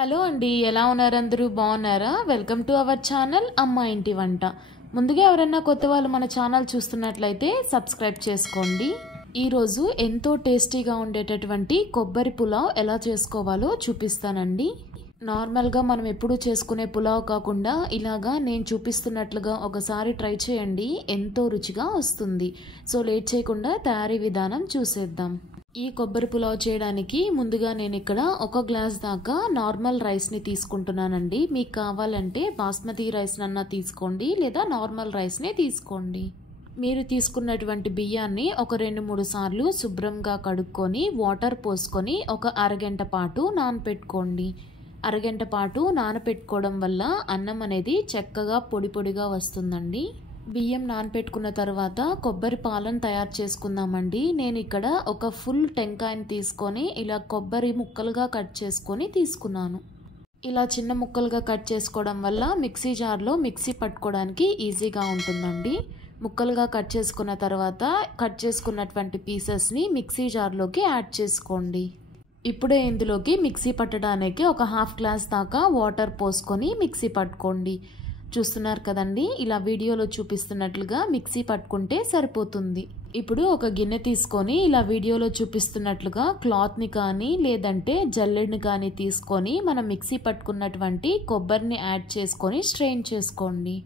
Hello అండి, ఎలా ఉన్నారు? అందరూ బాగున్నారా? వెల్కమ్ టు అవర్ ఛానల్ అమ్మ ఇంటి వంట. ముందుగా ఎవరైనా కొత్త వాళ్ళు మన ఛానల్ చూస్తున్నట్లయితే సబ్స్క్రైబ్ చేసుకోండి. ఈరోజు ఎంతో టేస్టీగా ఉండేటటువంటి కొబ్బరి పులావ్ ఎలా చేసుకోవాలో చూపిస్తానండి. నార్మల్గా మనం ఎప్పుడు చేసుకునే పులావ్ కాకుండా ఇలాగా నేను చూపిస్తున్నట్లుగా ఒకసారి ట్రై చేయండి, ఎంతో రుచిగా వస్తుంది. సో లేట్ చేయకుండా తయారీ విధానం చూసేద్దాం. ఈ కొబ్బరి పులావ్ చేయడానికి ముందుగా నేను ఇక్కడ 1 గ్లాస్ దాకా నార్మల్ రైస్ని తీసుకుంటున్నానండి. మీకు కావాలంటే బాస్మతి రైస్ అన్నా తీసుకోండి, లేదా నార్మల్ రైస్నే తీసుకోండి. మీరు తీసుకున్నటువంటి బియ్యాన్ని ఒక 2-3 సార్లు శుభ్రంగా కడుక్కొని వాటర్ పోసుకొని ఒక అరగంట పాటు నానపెట్టుకోండి. అరగంట పాటు నానపెట్టుకోవడం వల్ల అన్నం అనేది చక్కగా పొడి పొడిగా వస్తుందండి. బియ్యం నానపెట్టుకున్న తర్వాత కొబ్బరి పాలను తయారు చేసుకుందామండి. నేను ఇక్కడ ఒక ఫుల్ టెంకాయని తీసుకొని ఇలా కొబ్బరి ముక్కలుగా కట్ చేసుకొని తీసుకున్నాను. ఇలా చిన్న ముక్కలుగా కట్ చేసుకోవడం వల్ల మిక్సీ జార్లో మిక్సీ పట్టుకోవడానికి ఈజీగా ఉంటుందండి. ముక్కలుగా కట్ చేసుకున్న తర్వాత కట్ చేసుకున్నటువంటి పీసెస్ని మిక్సీ జార్లోకి యాడ్ చేసుకోండి. ఇప్పుడే ఇందులోకి మిక్సీ పట్టడానికి ఒక 1/2 గ్లాస్ దాకా వాటర్ పోసుకొని మిక్సీ పట్టుకోండి. చూస్తున్నారు కదండి, ఇలా వీడియోలో చూపిస్తున్నట్లుగా మిక్సీ పట్టుకుంటే సరిపోతుంది. ఇప్పుడు ఒక గిన్నె తీసుకొని ఇలా వీడియోలో చూపిస్తున్నట్లుగా క్లాత్ని కానీ లేదంటే జల్లెడ్ని కానీ తీసుకొని మనం మిక్సీ పట్టుకున్నటువంటి కొబ్బరిని యాడ్ చేసుకొని స్ట్రెయిన్ చేసుకోండి.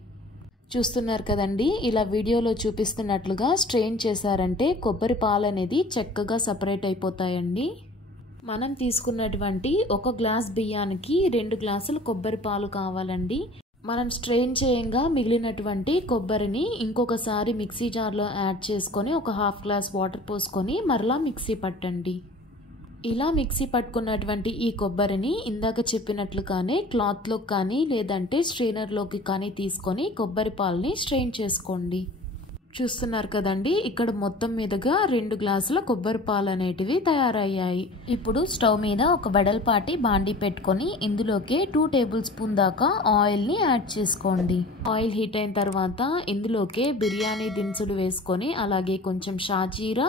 చూస్తున్నారు కదండి, ఇలా వీడియోలో చూపిస్తున్నట్లుగా స్ట్రెయిన్ చేశారంటే కొబ్బరి పాలు అనేది చక్కగా సపరేట్ అయిపోతాయండి. మనం తీసుకున్నటువంటి 1 గ్లాస్ బియ్యానికి 2 గ్లాసులు కొబ్బరి పాలు కావాలండి. మనం స్ట్రెయిన్ చేయంగా మిగిలినటువంటి కొబ్బరిని ఇంకొకసారి మిక్సీ జార్లో యాడ్ చేసుకొని ఒక 1/2 గ్లాస్ వాటర్ పోసుకొని మరలా మిక్సీ పట్టండి. ఇలా మిక్సీ పట్టుకున్నటువంటి ఈ కొబ్బరిని ఇందాక చెప్పినట్లుగానే క్లాత్లో కానీ లేదంటే స్ట్రెయినర్లోకి కానీ తీసుకొని కొబ్బరి పాలని స్ట్రెయిన్ చేసుకోండి. చూస్తున్నారు కదండి, ఇక్కడ మొత్తం మీదుగా 2 గ్లాసుల కొబ్బరి పాలు అనేటివి తయారయ్యాయి. ఇప్పుడు స్టవ్ మీద ఒక వెడల్పాటి బాండీ పెట్టుకొని ఇందులోకి 2 టేబుల్ స్పూన్ దాకా ఆయిల్ని యాడ్ చేసుకోండి. ఆయిల్ హీట్ అయిన తర్వాత ఇందులోకి బిర్యానీ దినుసులు వేసుకొని అలాగే కొంచెం షాజీరా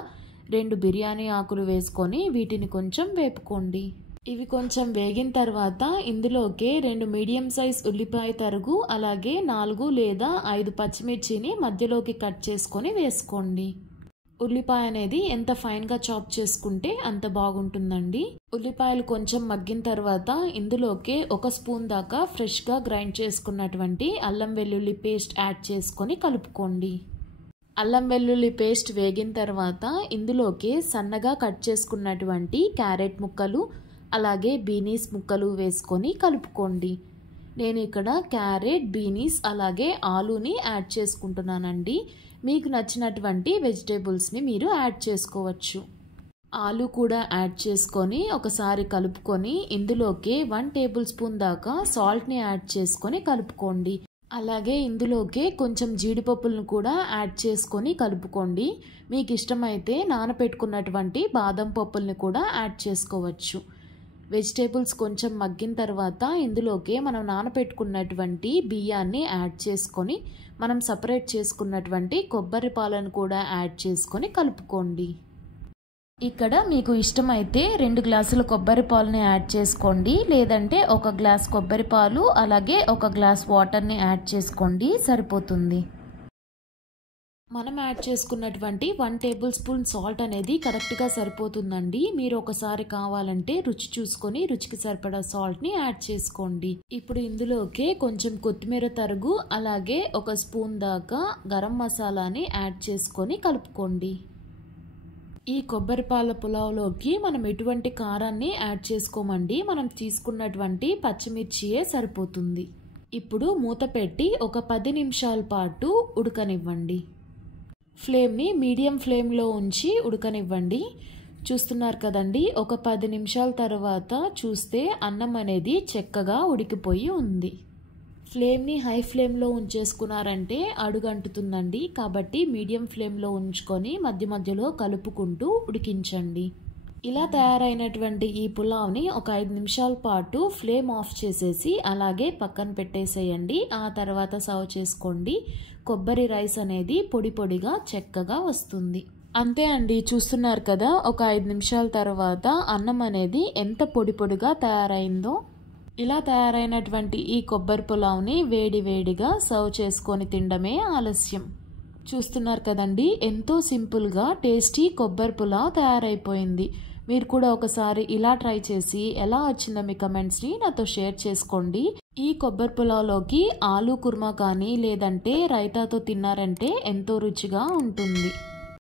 2 బిర్యానీ ఆకులు వేసుకొని వీటిని కొంచెం వేపుకోండి. ఇవి కొంచెం వేగిన తర్వాత ఇందులోకి 2 మీడియం సైజ్ ఉల్లిపాయ తరుగు అలాగే 4 లేదా 5 పచ్చిమిర్చిని మధ్యలోకి కట్ చేసుకొని వేసుకోండి. ఉల్లిపాయ అనేది ఎంత ఫైన్గా చాప్ చేసుకుంటే అంత బాగుంటుందండి. ఉల్లిపాయలు కొంచెం మగ్గిన తర్వాత ఇందులోకి 1 స్పూన్ దాకా ఫ్రెష్గా గ్రైండ్ చేసుకున్నటువంటి అల్లం వెల్లుల్లి పేస్ట్ యాడ్ చేసుకొని కలుపుకోండి. అల్లం వెల్లుల్లి పేస్ట్ వేగిన తర్వాత ఇందులోకి సన్నగా కట్ చేసుకున్నటువంటి క్యారెట్ ముక్కలు అలాగే బీనీస్ ముక్కలు వేసుకొని కలుపుకోండి. నేను ఇక్కడ క్యారెట్, బీనీస్ అలాగే ఆలూని యాడ్ చేసుకుంటున్నానండి. మీకు నచ్చినటువంటి వెజిటేబుల్స్ని మీరు యాడ్ చేసుకోవచ్చు. ఆలు కూడా యాడ్ చేసుకొని ఒకసారి కలుపుకొని ఇందులోకి 1 టేబుల్ స్పూన్ దాకా సాల్ట్ని యాడ్ చేసుకొని కలుపుకోండి. అలాగే ఇందులోకి కొంచెం జీడిపప్పులను కూడా యాడ్ చేసుకొని కలుపుకోండి. మీకు ఇష్టమైతే నానపెట్టుకున్నటువంటి బాదం పప్పుల్ని కూడా యాడ్ చేసుకోవచ్చు. వెజిటేబుల్స్ కొంచెం మగ్గిన తర్వాత ఇందులోకి మనం నానపెట్టుకున్నటువంటి బియ్యాన్ని యాడ్ చేసుకొని మనం సపరేట్ చేసుకున్నటువంటి కొబ్బరి పాలను కూడా యాడ్ చేసుకొని కలుపుకోండి. ఇక్కడ మీకు ఇష్టమైతే 2 గ్లాసుల కొబ్బరి పాలని యాడ్ చేసుకోండి, లేదంటే 1 గ్లాస్ కొబ్బరి పాలు అలాగే 1 గ్లాస్ వాటర్ని యాడ్ చేసుకోండి, సరిపోతుంది. మనం యాడ్ చేసుకున్నటువంటి 1 టేబుల్ స్పూన్ సాల్ట్ అనేది కరెక్ట్గా సరిపోతుందండి. మీరు ఒకసారి కావాలంటే రుచి చూసుకొని రుచికి సరిపడా సాల్ట్ని యాడ్ చేసుకోండి. ఇప్పుడు ఇందులోకి కొంచెం కొత్తిమీర తరుగు అలాగే 1 స్పూన్ దాకా గరం మసాలాని యాడ్ చేసుకొని కలుపుకోండి. ఈ కొబ్బరి పాల పులావ్లోకి మనం ఎటువంటి కారాన్ని యాడ్ చేసుకోమండి, మనం తీసుకున్నటువంటి పచ్చిమిర్చియే సరిపోతుంది. ఇప్పుడు మూత పెట్టి ఒక 10 నిమిషాల పాటు ఉడకనివ్వండి. ఫ్లేమ్ని మీడియం ఫ్లేమ్లో ఉంచి ఉడకనివ్వండి. చూస్తున్నారు కదండి, ఒక 10 నిమిషాల తర్వాత చూస్తే అన్నం అనేది చక్కగా ఉడికిపోయి ఉంది. ఫ్లేమ్ని హై ఫ్లేమ్లో ఉంచేసుకున్నారంటే అడుగంటుతుందండి, కాబట్టి మీడియం ఫ్లేమ్లో ఉంచుకొని మధ్య మధ్యలో కలుపుకుంటూ ఉడికించండి. ఇలా తయారైనటువంటి ఈ పులావ్ని ఒక 5 నిమిషాల పాటు ఫ్లేమ్ ఆఫ్ చేసేసి అలాగే పక్కన పెట్టేసేయండి. ఆ తర్వాత సర్వ్ చేసుకోండి. కొబ్బరి రైస్ అనేది పొడి పొడిగా చక్కగా వస్తుంది. అంతే అండి, చూస్తున్నారు కదా, ఒక 5 నిమిషాల తర్వాత అన్నం అనేది ఎంత పొడి పొడిగా తయారైందో. ఇలా తయారైనటువంటి ఈ కొబ్బరి పులావ్ని వేడి వేడిగా సర్వ్ చేసుకొని తినడమే ఆలస్యం. చూస్తున్నారు కదండి, ఎంతో సింపుల్గా టేస్టీ కొబ్బరి పులావ్ తయారైపోయింది. మీరు కూడా ఒకసారి ఇలా ట్రై చేసి ఎలా వచ్చిందో మీ కమెంట్స్ని నాతో షేర్ చేసుకోండి. ఈ కొబ్బరి పులావ్లోకి ఆలూ కుర్మా కానీ లేదంటే రైతాతో తిన్నారంటే ఎంతో రుచిగా ఉంటుంది.